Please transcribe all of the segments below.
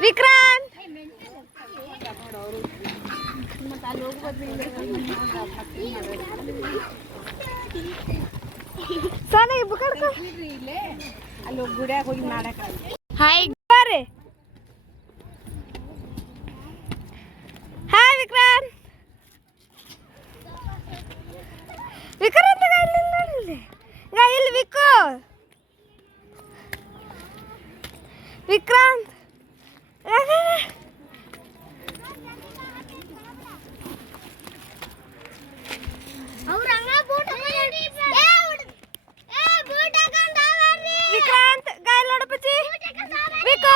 Vikram! Vikrant ಸಾಲ ಇಬ್ಬ ಕಡ್ಕೊ ಅಲ್ಲಿ ಗುಡಿಯಾಗ ಹೋಗಿ ಮಾಡಕ ಹಾಯ್ ಬರ್ರಿ ಹಾಯ್ ವಿಕ್ರಾಂತ್ ವಿಕ್ರಾಂತ್ ಗ ಇಲ್ಲಿ ನೋಡಿ ಗ ಇಲ್ಲಿ ವಿಕ್ಕು ವಿಕ್ರಾಂತ್ ಗ, ಗ, ಗ. ವಿಕ್ರಾಂತ್ ಗ ಇಲ್ಲಿ ನೋಡಪ್ಪಚ್ಚಿ ವಿಕ್ಕು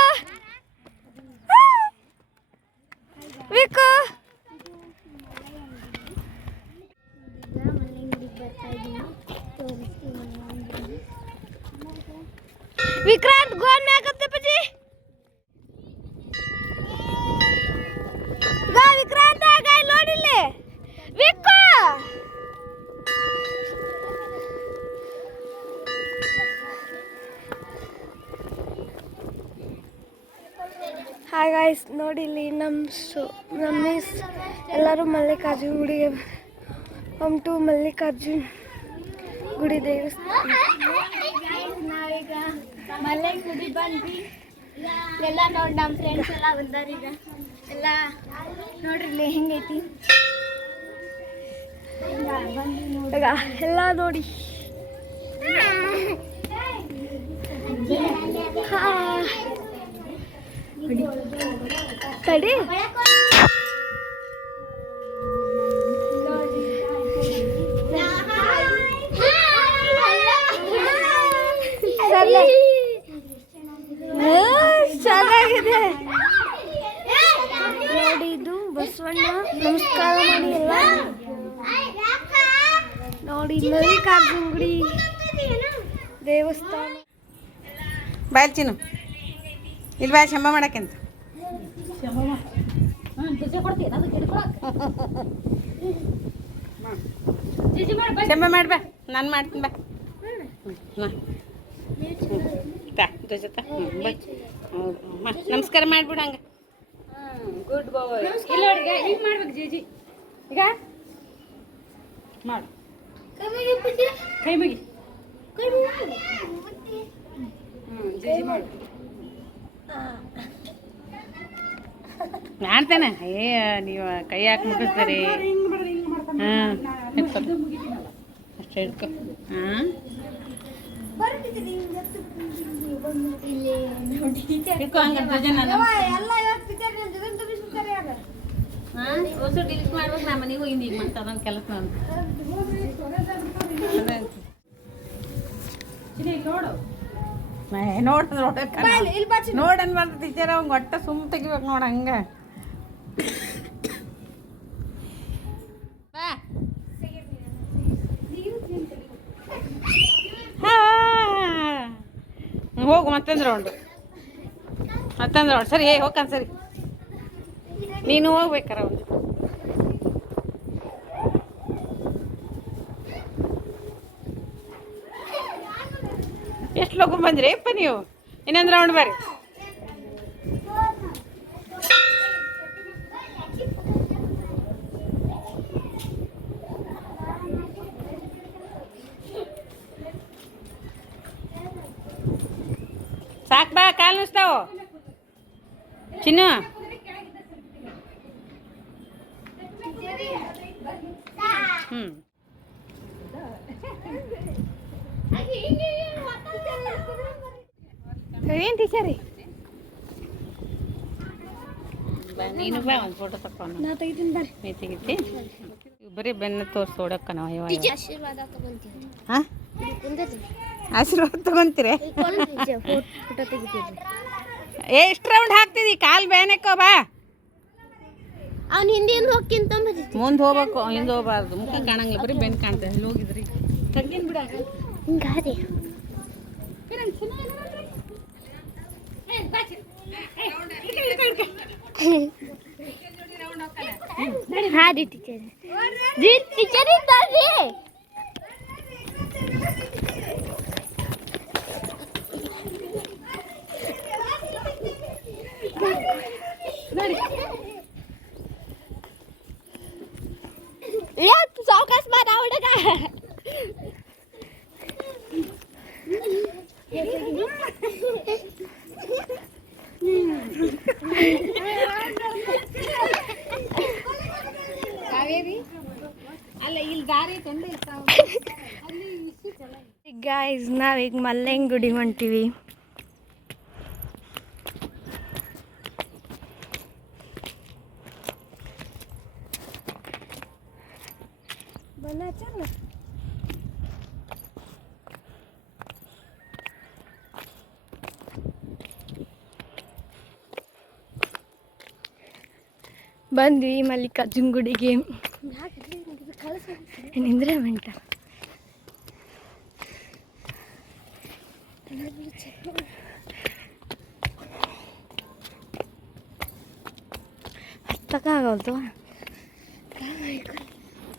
ವಿಕ್ಕು ವಿಕ್ರಾಂತ್ ಗೋನ್ ಮ್ಯಾಕತ್ತೆ ಪಜಿ ಗಾ ವಿಕ್ರಾಂತ ಗಾ ನೋಡಿಲ್ಲಿ ವಿಕ್ಕು. ಹಾಯ್ ಗಾಯ್ಸ್ ನೋಡಿ ಇಲ್ಲಿ ನಮ್ಮ ಶೋ ನಮ್ಮ ಮಿಸ್ ಎಲ್ಲರೂ ಮಲ್ಲಿಕಾರ್ಜುನ್ ಗುಡಿಗೆ ಹೋಮ್ ಟು ಮಲ್ಲಿಕಾರ್ಜುನ್ ಗುಡಿ ದೇವಸ್ಥಾನ. ನಾವೀಗ ಮಲ್ಲೆ ಗುಡಿ ಬಂದ್ವಿ. ಎಲ್ಲ ನೋಡಿ ನಮ್ಮ ಫ್ರೆಂಡ್ಸ್ ಎಲ್ಲ ಬಂದಾರ ಈಗ. ಎಲ್ಲ ನೋಡ್ರಿ ಹೆಂಗೈತಿ. ಈಗ ಎಲ್ಲ ನೋಡಿ. ತಡಿ ಸರಿ. ಆ, ಚೆನ್ನಾಗಿದೆ ನೋಡಿ ಇದು ಬಸವಣ್ಣ ನಮಸ್ಕಾರ ಮಾಡಿ ಎಲ್ಲ ನೋಡಿ ಮಲ್ಲಿಕಾರ್ಜುನ್ ಗುಡಿ ದೇವಸ್ಥಾನ. ಬಾಯ್ ಚಿನ್ನು ಇಲ್ಲಿ ಬಾಯ್ ಶಂಬ ಮಾಡಕ್ಕೆಂತ. ಶಂಬ ಮಾಡಿ ಬಾ. ನಾನು ಮಾಡ್ತೀನಿ ಬಾ. ನಮಸ್ಕಾರ ಮಾಡ್ಬಿಡ ಹಂಗ. ಗುಡ್ ಬಾಯ್ ಇಲ್ಲ ಮಾಡ್ಬೇಕು ಜೀಜಿ. ಈಗ? ಮಾಡು. ಕೈ ಮಾಡು ಮಾಡ್ತಾನೆ. ಏ ನೀವು ಕೈ ಹಾಕಿ ಮುಗಿಸ್ತೀರಿ ಹಾಂ. ಅಷ್ಟೇ ಹಾಂ. ಹೊಸ ಡಿಲೀಟ್ ಮಾಡ್ಬೇಕು ನಾ ಮನೆಗೆ ಹೋಗಿ ಈಗ ಮತ್ತೆ ಅದೊಂದು ಕೆಲಸ ನಾನು. ನೋಡು. ನೋಡಕ್ಕ ನೋಡನ್ ಬಂದ ಟೀಚರ್ ಅವ್ನು ಒಟ್ಟ ಸುಮ್ ತೆಗಿಬೇಕು ನೋಡ ಹಂಗ. ಬಾ. ಹಾ. ಹೋಗು ಮತ್ತೊಂದು ರೌಂಡು ಮತ್ತೊಂದು ರೌಂಡ್ ಸರಿ ಏ ಹೋಗ್ಕನ್ ಸರಿ. ನೀನು ಹೋಗ್ಬೇಕಾರ ಒಂದು ಎಷ್ಟು ಲಗು ಬಂದ್ರಿ? ಅಪ್ಪ ನೀವು? ಇನ್ನೊಂದು ರೌಂಡ್ ಬರ್ರಿ. ಸಾಕ್ ಬಾ, ಕಾಲು ನುಸ್ತಾವು ಚಿನ್ನು. ಹ್ಞೂ ಏನು ಟೀಚರಿ ನೀನು ಬಾ ಒಂದು ಫೋಟೋ ತಕೊಂಡು ನಾ ತೆಗಿತೀನಿ ಬರ್ರಿ. ನೀ ತೆಗಿತಿ? ಬರೀ ಬೆನ್ನ ತೋರ್ಸಿ ಓಡಕ್ಕ ನಾವು ಯಾವ ಆಶೀರ್ವಾದ ತಗೊಂತೀವಿ. ಹಾಂ ಆಶೀರ್ವಾದ ತಗೊಂತೀರಿ? ಫೋಟೋ ತೆಗಿತೀವಿ. ಎಷ್ಟು ರೌಂಡ್ ಹಾಕ್ತಿದಿ? ಕಾಲು ಬೇನೆಕ್ಕೋ ಬಾ. ಅವ್ನ ಹಿಂದಿಂದ ಹೋಗ್ಕಿಂತ ಮುಂದೆ ಹೋಗ್ಬೇಕು ಹಿಂದೆ ಹೋಗ್ಬಾರ್ದು ಮುಖ ಕಾಣಂಗಿಲ್ಲ ಬರೀ ಬೆನ್ನು ಕಾಣ್ತದೆ ಇಲ್ಲಿ ಹೋಗಿದ್ರಿ ತಗ್ಗಿನ ಬಿಡ ಹಿಂಗಾರಿ ಹಾ ರೀ ಟೀಚರ್ ರೀ ಟೀಚರ್ ಇದ್ದಾರ್ರಿ ಯಾಕೆ ಗಾಯ್ಸ್ ನಾವೀಗ ಮಲ್ಲಂಗುಡಿ ಹೊಂಟಿವಿ. ಬಂದ್ವಿ ಮಲ್ಲಿಕಾರ್ಜುನ್ ಗುಡಿಗೆ ನಿಂದ್ರೆ ಮೆಂಟ ಹತ್ತಕ್ಕಾಗಲ್ತು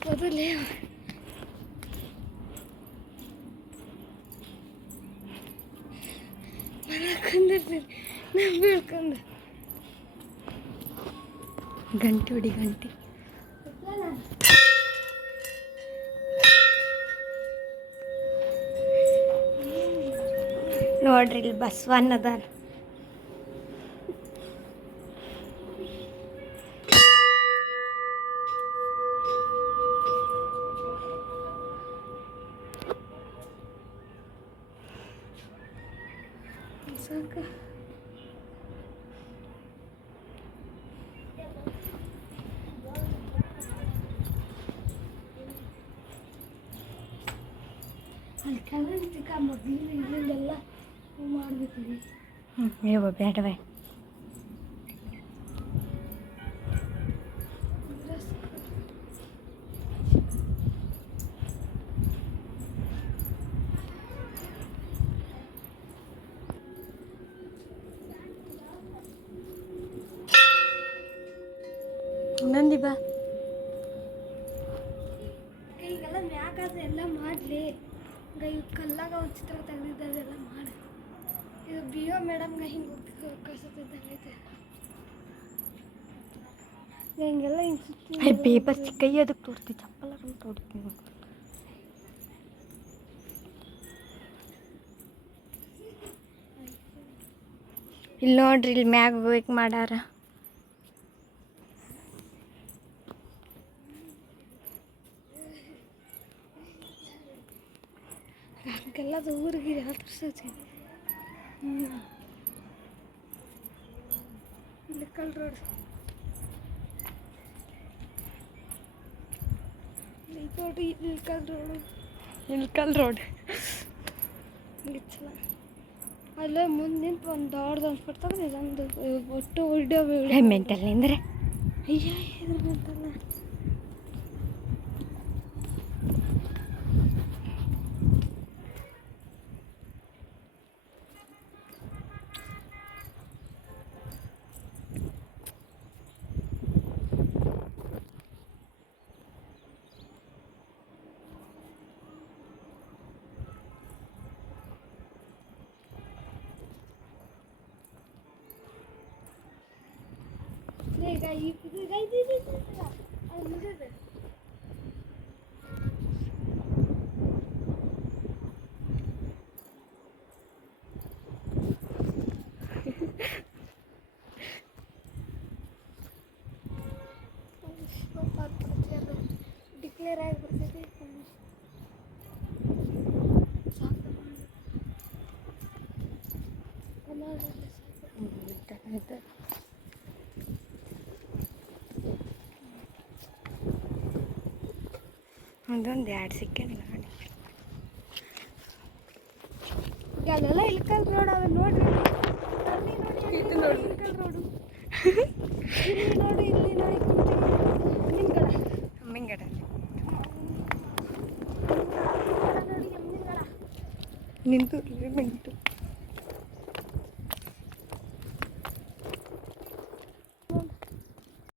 ಮೊದಲೇ ಕುಂದಿರ್ತೀನಿ ನಾ ಬೀಳ್ಕೊಂಡು. ಗಂಟೆ ಹೊಡಿ ಗಂಟೆ. ನೋಡ್ರಿ ಇಲ್ಲಿ ಬಸವಣ್ಣ ಸಾಕ. ಇಲ್ಲಿಂದೆಲ್ಲ ಮಾಡಬೇಕು ಹ್ಞೂ ಹೇಳ ಬೇಡವೇ ನಂದಿ ಬಾ ಈಗೆಲ್ಲ ಮ್ಯಾಗಾದ ಎಲ್ಲ ಮಾಡಲಿ ಇವ್ ಕಲ್ಲಾಗ ಒಂದು ಚಿತ್ರ ತೆಗೆದಿದ್ದೆಲ್ಲ ಮಾಡಿ. ಇದು ಬಿ ಒ ಮೇಡಮ್ಗೆ ಹಿಂಗೆ ಕಳ್ಸತ್ತಿದ್ದಂಗೆ ಐತೆ ಹಿಂಗೆಲ್ಲ ಹಿಂಗೆ ಸುತ್ತಿ ಪೇಪರ್ ಕೈ ಅದಕ್ಕೆ ತೋರ್ತಿ ಚಪ್ಪಲ ತೋಡ್ತೀನಿ ಇಲ್ಲಿ ನೋಡ್ರಿ ಇಲ್ಲಿ ಮ್ಯಾಗ ವೇಕ್ ಮಾಡಾರ. ಹಂಗೆಲ್ಲ ಊರಿಗೆ ಇಲ್ಲಿ ಕಲ್ ರೋಡ್ ಇಲ್ಲಿ ಇಲ್ಕಲ್ ರೋಡು ಇಲ್ಕಲ್ ರೋಡ್ ಚಲ. ಅಲ್ಲೇ ಮುಂದೆ ನಿಂತು ಒಂದು ದೊಡ್ಡದು ತೆಗೆದು ಇದೊಂದು ಒಟ್ಟು ವಿಡಿಯೋ ಮೆಂಟಲ್ ಅಂದರೆ ಅಯ್ಯೋ ಏನು ಮೆಂಟಲ್ಲ എന്നിട്ട് അതൊന്നും ಡ್ಯಾಡ್ಸಿಕ್ಕೇನೆ ನಾನು ಇದೆಲ್ಲ ಇಲ್ಕಲ್ ರೋಡ್ ಅವ ನೋಡ್ರಿ ಇಲ್ಲಿ ನೋಡಿ ಇಲ್ಕಲ್ ರೋಡು ಇಲ್ಲಿ ನೋಡಿ ಇಲ್ಲಿ ನೋಡಿ ನಿಮ್ಗಡ ಅಮ್ಮಿಂಗಡ ನಿಂತು ನಿಂತು